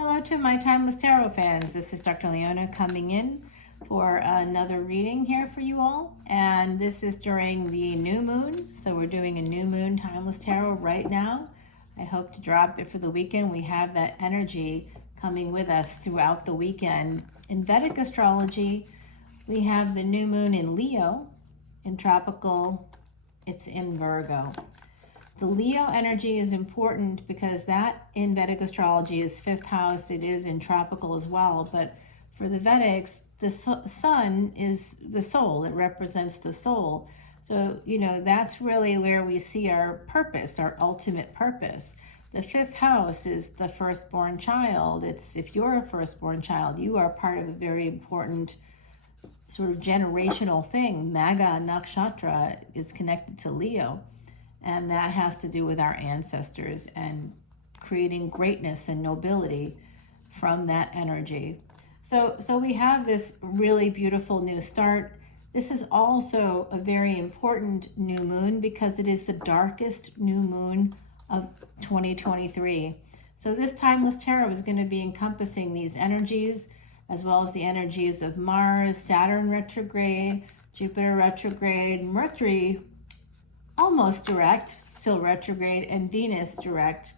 Hello to my Timeless Tarot fans. This is Dr. Leona coming in for another reading here for you all. And this is during the new moon. So we're doing a new moon Timeless Tarot right now. I hope to drop it for the weekend. We have that energy coming with us throughout the weekend. In Vedic Astrology, we have the new moon in Leo. In tropical, it's in Virgo. The Leo energy is important because that in Vedic astrology is fifth house. It is in tropical as well. But for the Vedics, the sun is the soul. It represents the soul. So, that's really where we see our purpose, our ultimate purpose. The fifth house is the firstborn child. If you're a firstborn child, you are part of a very important sort of generational thing. Maga Nakshatra is connected to Leo. And that has to do with our ancestors and creating greatness and nobility from that energy. So we have this really beautiful new start. This is also a very important new moon because it is the darkest new moon of 2023. So this Timeless Tarot is going to be encompassing these energies as well as the energies of Mars, Saturn retrograde, Jupiter retrograde, Mercury almost direct, still retrograde, and Venus direct,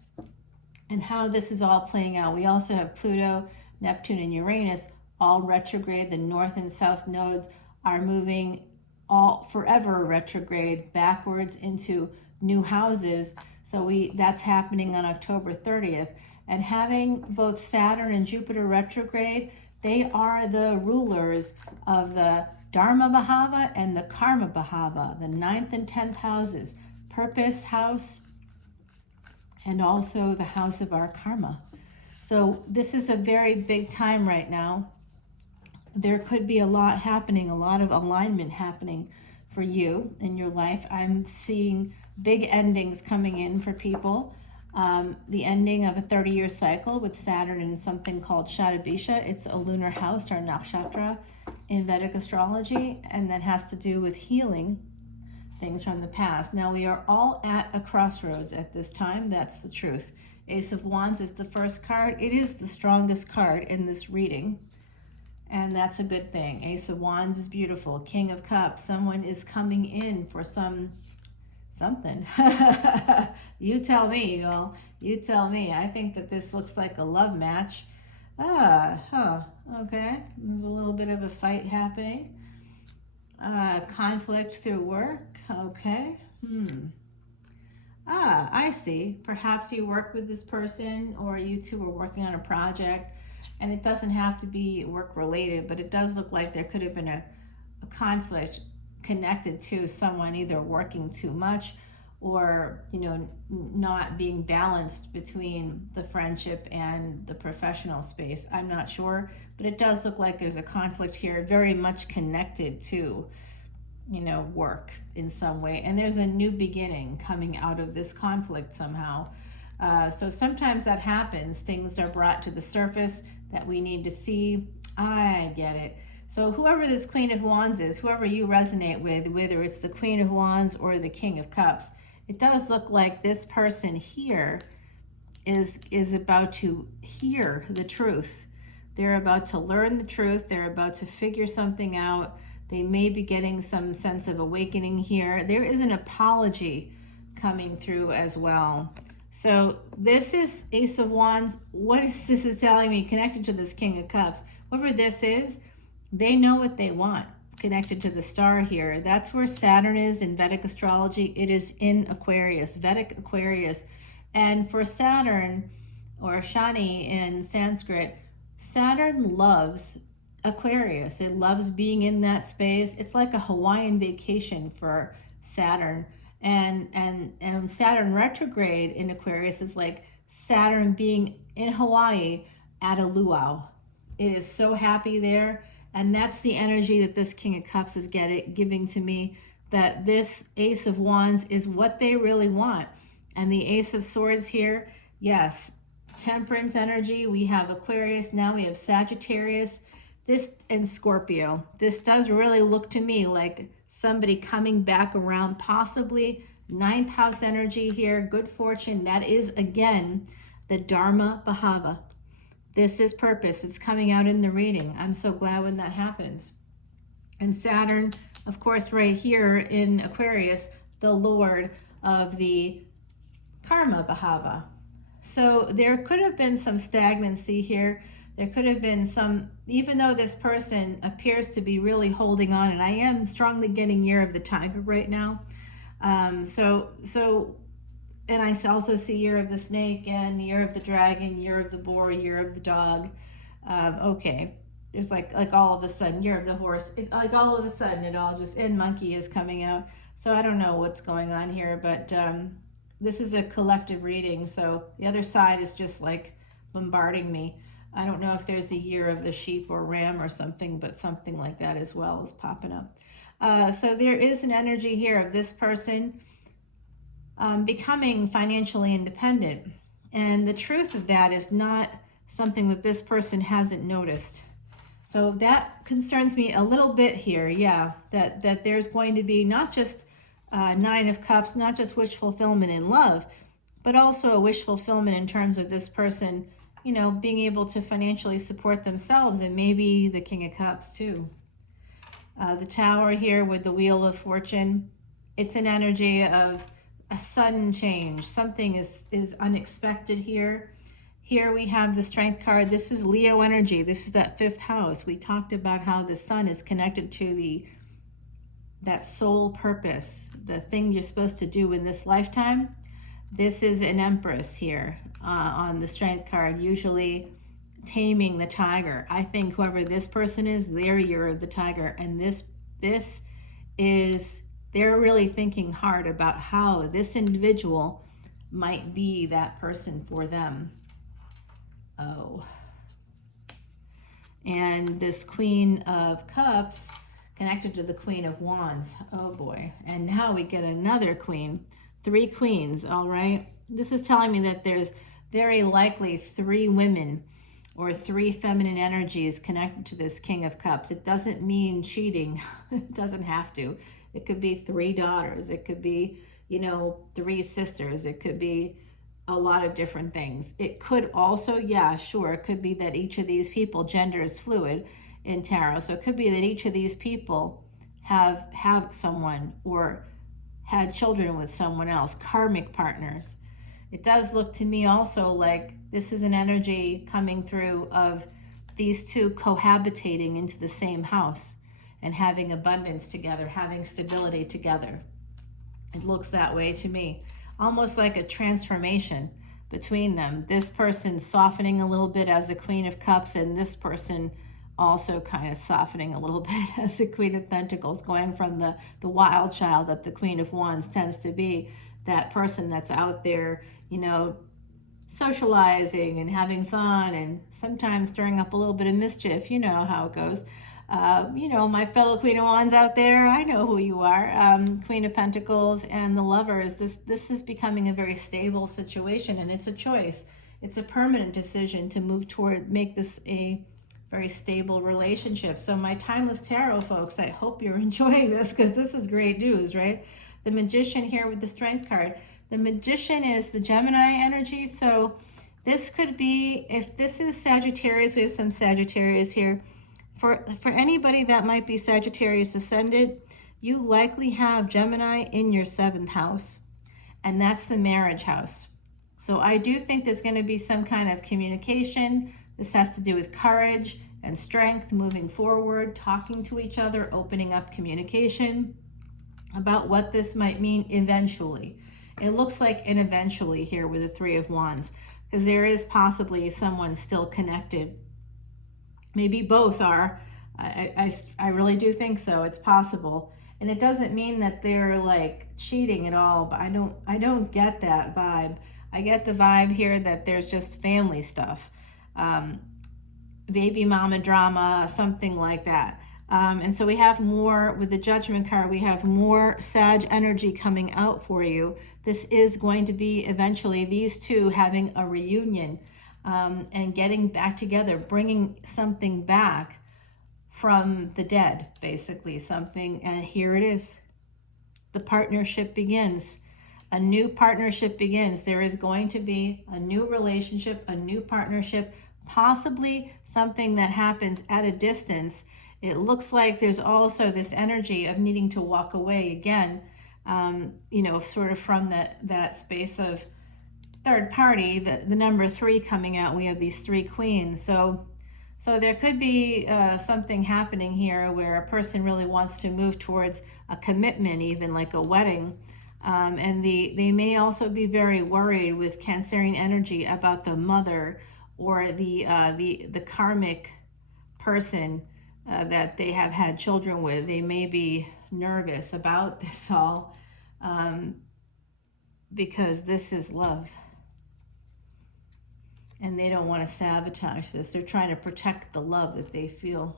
and how this is all playing out. We also have Pluto, Neptune, and Uranus all retrograde. The north and south nodes are moving all forever retrograde backwards into new houses. So that's happening on October 30th. And having both Saturn and Jupiter retrograde, they are the rulers of the Dharma Bhava and the Karma Bhava, the 9th and 10th houses, purpose house, and also the house of our karma. So this is a very big time right now. There could be a lot happening, a lot of alignment happening for you in your life. I'm seeing big endings coming in for people. The ending of a 30-year cycle with Saturn in something called Shatabisha. It's a lunar house or nakshatra in Vedic astrology, and that has to do with healing things from the past. Now we are all at a crossroads at this time. That's the truth. Ace of Wands is the first card. It is the strongest card in this reading, and that's a good thing. Ace of Wands is beautiful. King of Cups, someone is coming in for something. You tell me, y'all. You tell me. I think that this looks like a love match. Okay. There's a little bit of a fight happening. Conflict through work. Okay. I see. Perhaps you work with this person or you two are working on a project, and it doesn't have to be work related, but it does look like there could have been a conflict connected to someone either working too much or not being balanced between the friendship and the professional space. I'm not sure, but it does look like there's a conflict here very much connected to work in some way, and there's a new beginning coming out of this conflict somehow. So sometimes that happens. Things are brought to the surface that we need to see. I get it. So whoever this Queen of Wands is, whoever you resonate with, whether it's the Queen of Wands or the King of Cups, it does look like this person here is about to hear the truth. They're about to learn the truth. They're about to figure something out. They may be getting some sense of awakening here. There is an apology coming through as well. So this is Ace of Wands. This is telling me connected to this King of Cups? Whoever this is, they know what they want, connected to the star here. That's where Saturn is in Vedic astrology. It is in Aquarius, Vedic Aquarius. And for Saturn, or Shani in Sanskrit, Saturn loves Aquarius. It loves being in that space. It's like a Hawaiian vacation for Saturn. And Saturn retrograde in Aquarius is like Saturn being in Hawaii at a luau. It is so happy there. And that's the energy that this King of Cups is giving to me, that this Ace of Wands is what they really want. And the Ace of Swords here, yes, Temperance energy. We have Aquarius, now we have Sagittarius, and Scorpio. This does really look to me like somebody coming back around, possibly 9th house energy here, good fortune. That is, again, the Dharma Bhava. This is purpose. It's coming out in the reading. I'm so glad when that happens. And Saturn, of course, right here in Aquarius, the Lord of the Karma Bhava. So there could have been some stagnancy here. There could have been some, even though this person appears to be really holding on, and I am strongly getting Year of the Tiger right now. And I also see Year of the Snake and Year of the Dragon, Year of the Boar, Year of the Dog. Okay, there's like all of a sudden Year of the Horse. Like all of a sudden it all just, and Monkey is coming out. So I don't know what's going on here, but this is a collective reading. So the other side is just like bombarding me. I don't know if there's a Year of the Sheep or Ram or something, but something like that as well is popping up. So there is an energy here of this person becoming financially independent. And the truth of that is not something that this person hasn't noticed. So that concerns me a little bit here, yeah, that there's going to be not just Nine of Cups, not just wish fulfillment in love, but also a wish fulfillment in terms of this person, you know, being able to financially support themselves, and maybe the King of Cups too. The Tower here with the Wheel of Fortune, it's an energy of a sudden change. Something is unexpected here. Here we have the Strength card. This is Leo energy. This is that 5th house. We talked about how the sun is connected to that soul purpose, the thing you're supposed to do in this lifetime. This is an Empress here on the Strength card, usually taming the tiger. I think whoever this person is, they're Year of the Tiger, and this is, they're really thinking hard about how this individual might be that person for them. Oh. And this Queen of Cups connected to the Queen of Wands. Oh boy. And now we get another queen. 3 queens, all right? This is telling me that there's very likely 3 women or 3 feminine energies connected to this King of Cups. It doesn't mean cheating. It doesn't have to. It could be 3 daughters. It could be, 3 sisters. It could be a lot of different things. It could also, yeah, sure, it could be that each of these people, gender is fluid in tarot. So it could be that each of these people have someone or had children with someone else, karmic partners. It does look to me also like this is an energy coming through of these 2 cohabitating into the same house and having abundance together, having stability together. It looks that way to me. Almost like a transformation between them. This person softening a little bit as a Queen of Cups, and this person also kind of softening a little bit as a Queen of Pentacles, going from the wild child that the Queen of Wands tends to be, that person that's out there, socializing and having fun and sometimes stirring up a little bit of mischief. You know how it goes. My fellow Queen of Wands out there, I know who you are. Queen of Pentacles and the Lovers. This is becoming a very stable situation, and it's a choice. It's a permanent decision to move toward, make this a very stable relationship. So my Timeless Tarot folks, I hope you're enjoying this, because this is great news, right? The Magician here with the Strength card. The Magician is the Gemini energy. So this could be, if this is Sagittarius, we have some Sagittarius here. For anybody that might be Sagittarius Ascendant, you likely have Gemini in your 7th house, and that's the marriage house. So I do think there's going to be some kind of communication. This has to do with courage and strength, moving forward, talking to each other, opening up communication about what this might mean eventually. It looks like an eventually here with the 3 of Wands, because there is possibly someone still connected. Maybe both are. I really do think so. It's possible. And it doesn't mean that they're like cheating at all, but I don't get that vibe. I get the vibe here that there's just family stuff. Baby mama drama, something like that. And so we have more with the Judgment card. We have more Sag energy coming out for you. This is going to be eventually these 2 having a reunion. And getting back together, bringing something back from the dead, basically something, and here it is. The partnership begins. A new partnership begins. There is going to be a new relationship, a new partnership possibly something that happens at a distance. It looks like there's also this energy of needing to walk away again, sort of from that space of third party, the number 3 coming out. We have these 3 queens. So there could be something happening here where a person really wants to move towards a commitment, even like a wedding. And they may also be very worried with Cancerian energy about the mother or the karmic person that they have had children with. They may be nervous about this all because this is love. And they don't want to sabotage this. They're trying to protect the love that they feel.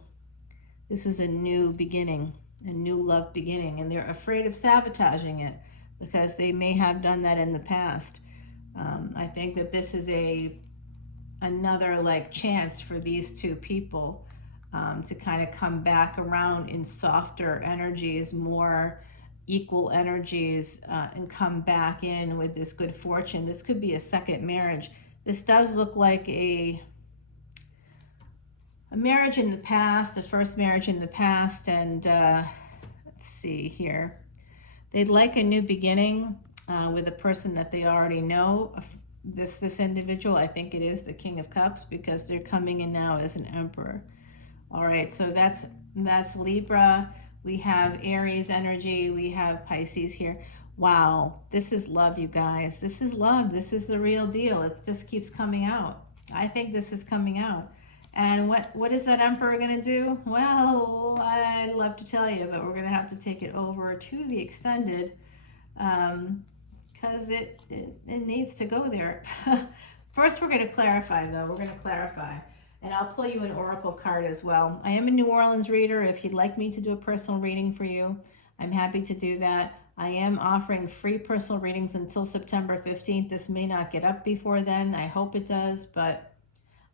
This is a new beginning, a new love beginning, and they're afraid of sabotaging it because they may have done that in the past. I think that this is another like chance for these 2 people to kind of come back around in softer energies, more equal energies, and come back in with this good fortune. This could be a second marriage. This does look like a marriage in the past, a first marriage in the past, and let's see here. They'd like a new beginning with a person that they already know. This individual, I think it is the King of Cups, because they're coming in now as an Emperor. All right, so that's Libra. We have Aries energy. We have Pisces here. Wow, this is love, you guys. This is love. This is the real deal. It just keeps coming out. I think this is coming out. And what is that Emperor going to do? Well, I'd love to tell you, but we're going to have to take it over to the extended because it needs to go there. First, we're going to clarify, though. We're going to clarify. And I'll pull you an oracle card as well. I am a New Orleans reader. If you'd like me to do a personal reading for you, I'm happy to do that. I am offering free personal readings until September 15th. This may not get up before then. I hope it does, but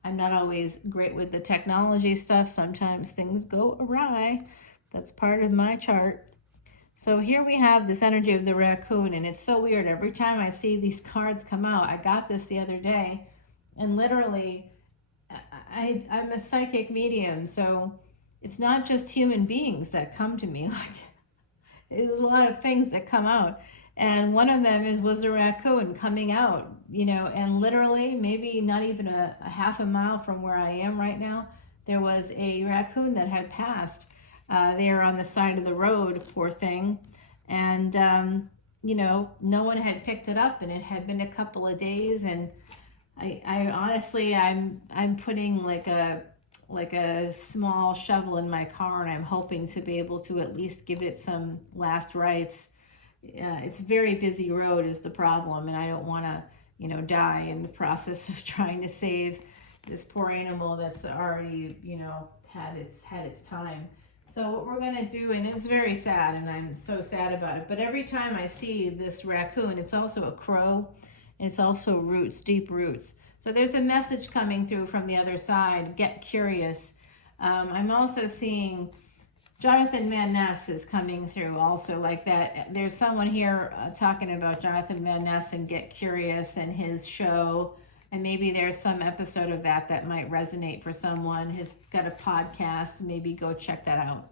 I'm not always great with the technology stuff. Sometimes things go awry. That's part of my chart. So here we have this energy of the raccoon, and it's so weird. Every time I see these cards come out, I got this the other day, and literally, I'm a psychic medium, so it's not just human beings that come to me. Like, there's a lot of things that come out, and one of them was a raccoon coming out, and literally maybe not even a half a mile from where I am right now, there was a raccoon that had passed. They were on the side of the road, poor thing, and no one had picked it up, and it had been a couple of days, and I honestly, I'm putting like a small shovel in my car, and I'm hoping to be able to at least give it some last rites. It's a very busy road is the problem, and I don't want to, die in the process of trying to save this poor animal that's already, had its time. So what we're gonna do, and it's very sad, and I'm so sad about it, but every time I see this raccoon, it's also a crow, and it's also roots, deep roots. So there's a message coming through from the other side. Get curious. I'm also seeing Jonathan Van Ness is coming through also like that. There's someone here talking about Jonathan Van Ness and Get Curious and his show. And maybe there's some episode of that might resonate for someone. He's got a podcast. Maybe go check that out.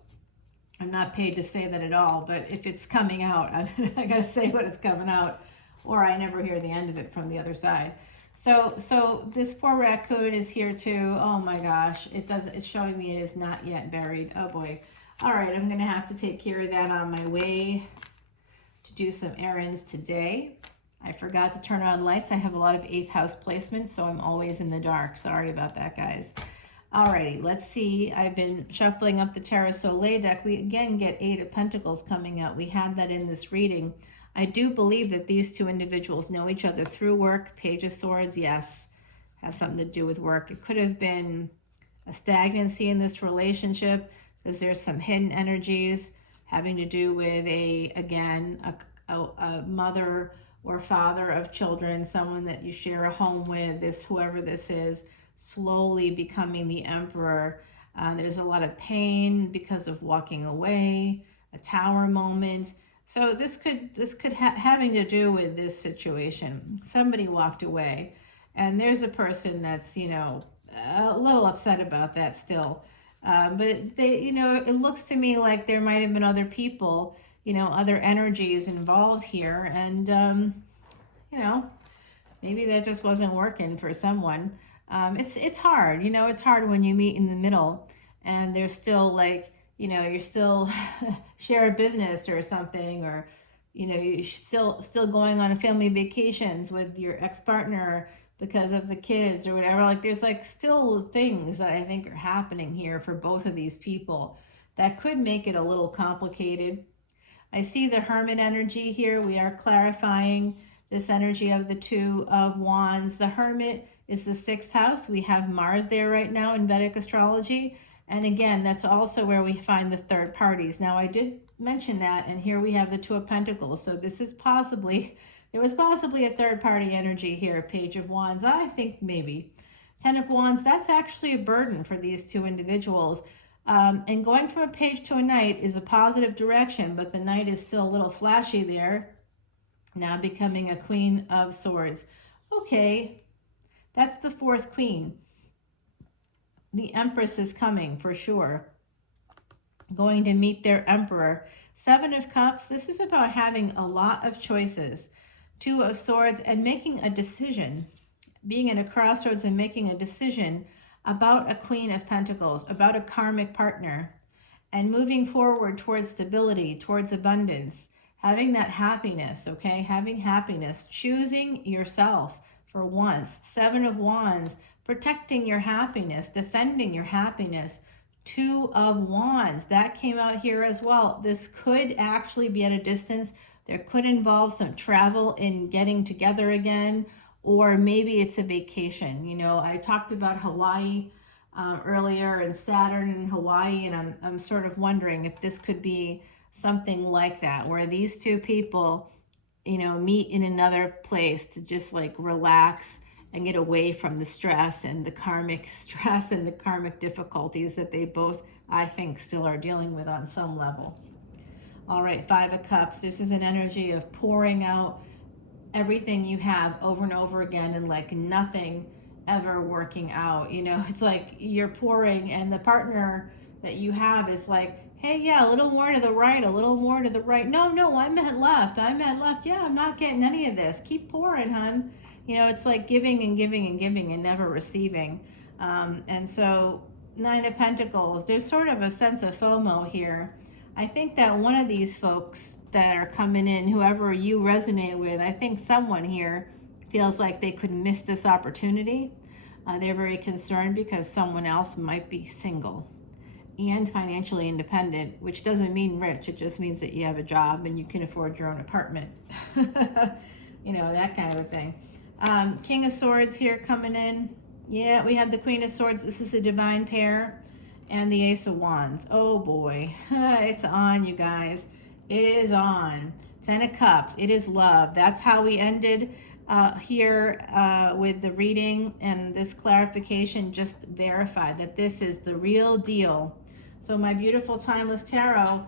I'm not paid to say that at all, but if it's coming out, I got to say when it's coming out, or I never hear the end of it from the other side. So this poor raccoon is here too. Oh my gosh, it's showing me it is not yet buried. Oh boy. All right, I'm gonna have to take care of that on my way to do some errands today. I forgot to turn on lights. I have a lot of 8th house placements, so I'm always in the dark. Sorry about that, guys. Alrighty, let's see. I've been shuffling up the Tarot Soleil deck. We again get 8 of Pentacles coming out. We had that in this reading. I do believe that these 2 individuals know each other through work. Page of Swords, yes, has something to do with work. It could have been a stagnancy in this relationship because there's some hidden energies having to do with a mother or father of children, someone that you share a home with, whoever this is, slowly becoming the emperor. There's a lot of pain because of walking away, a tower moment. So this could having to do with this situation. Somebody walked away, and there's a person that's a little upset about that still. But they, it looks to me like there might have been other people, other energies involved here, and you know, maybe that just wasn't working for someone. It's hard, it's hard when you meet in the middle, and there's still like, you're still share a business or something, or you still going on a family vacations with your ex-partner because of the kids or whatever. Like there's like still things that I think are happening here for both of these people that could make it a little complicated. I see the Hermit energy here. We are clarifying this energy of the Two of Wands. The Hermit is the 6th house. We have Mars there right now in Vedic astrology. And again, that's also where we find the third parties. Now, I did mention that, and here we have the Two of Pentacles. So this is there was possibly a third party energy here. Page of Wands, I think maybe. 10 of Wands, that's actually a burden for these two individuals. And going from a page to a knight is a positive direction, but the knight is still a little flashy there. Now becoming a Queen of Swords. Okay, that's the 4th queen. The Empress is coming for sure. Going to meet their Emperor. 7 of Cups, this is about having a lot of choices. 2 of Swords and making a decision. Being at a crossroads and making a decision about a Queen of Pentacles, about a karmic partner, and moving forward towards stability, towards abundance, having that happiness, okay? Having happiness, choosing yourself for once. 7 of Wands, protecting your happiness, defending your happiness. 2 of Wands, that came out here as well. This could actually be at a distance. There could involve some travel in getting together again, or maybe it's a vacation. I talked about Hawaii earlier, and Saturn in Hawaii, and I'm sort of wondering if this could be something like that, where these two people, meet in another place to just like relax and get away from the stress and the karmic stress and the karmic difficulties that they both, I think, still are dealing with on some level. All right, 5 of Cups. This is an energy of pouring out everything you have over and over again, and like nothing ever working out. It's like you're pouring, and the partner that you have is like, hey, yeah, a little more to the right, a little more to the right. No, I meant left. Yeah, I'm not getting any of this. Keep pouring, hun. It's like giving and giving and giving and never receiving. And so 9 of Pentacles, there's sort of a sense of FOMO here. I think that one of these folks that are coming in, whoever you resonate with, I think someone here feels like they could miss this opportunity. They're very concerned because someone else might be single and financially independent, which doesn't mean rich. It just means that you have a job and you can afford your own apartment. That kind of a thing. King of Swords here coming in. Yeah, we have the Queen of Swords. This is a divine pair. And the Ace of Wands. Oh boy, it's on, you guys. It is on. 10 of Cups. It is love. That's how we ended here with the reading, and this clarification just verified that this is the real deal. So my beautiful Timeless Tarot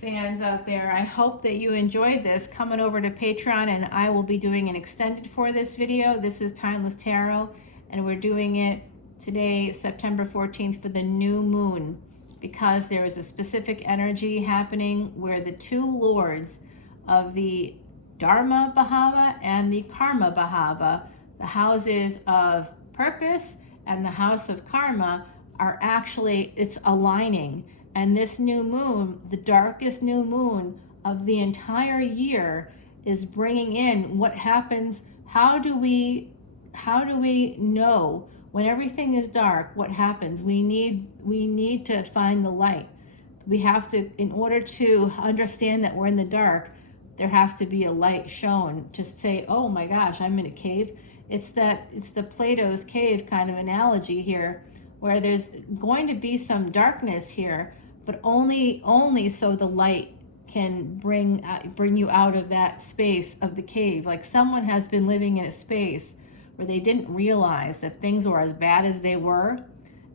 fans out there, I hope that you enjoyed this. Coming over to Patreon, and I will be doing an extended for this video. This is Timeless Tarot, and we're doing it today, September 14th, for the new moon, because there is a specific energy happening where the two lords of the Dharma Bhava and the Karma Bhava, the houses of purpose and the house of karma, are actually, it's aligning. And this new moon, the darkest new moon of the entire year, is bringing in what happens. How do we know when everything is dark, what happens? We need to find the light. We have to, in order to understand that we're in the dark, there has to be a light shown to say, oh my gosh, I'm in a cave. It's the Plato's cave kind of analogy here, where there's going to be some darkness here, but only so the light can bring you out of that space of the cave. Like someone has been living in a space where they didn't realize that things were as bad as they were,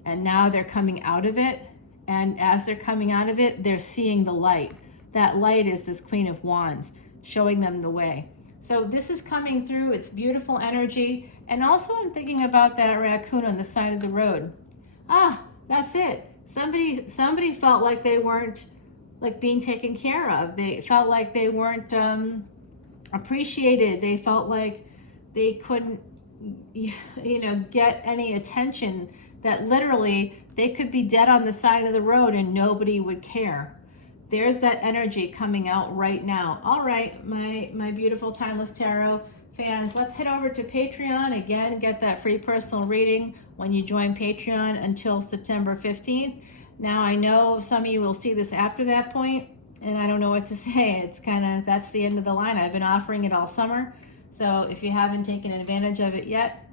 and now they're coming out of it. And as they're coming out of it, they're seeing the light. That light is this Queen of Wands showing them the way. So this is coming through. It's beautiful energy. And also I'm thinking about that raccoon on the side of the road. Ah, that's it. Somebody felt like they weren't like being taken care of. They felt like they weren't appreciated. They felt like they couldn't, get any attention. That literally they could be dead on the side of the road and nobody would care. There's that energy coming out right now. All right, my beautiful Timeless Tarot fans, let's head over to Patreon again. Get that free personal reading when you join Patreon until September 15th. Now I know some of you will see this after that point, and I don't know what to say. It's that's the end of the line. I've been offering it all summer, so if you haven't taken advantage of it yet,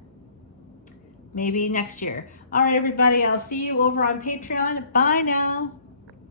maybe next year. All right, everybody, I'll see you over on Patreon. Bye now.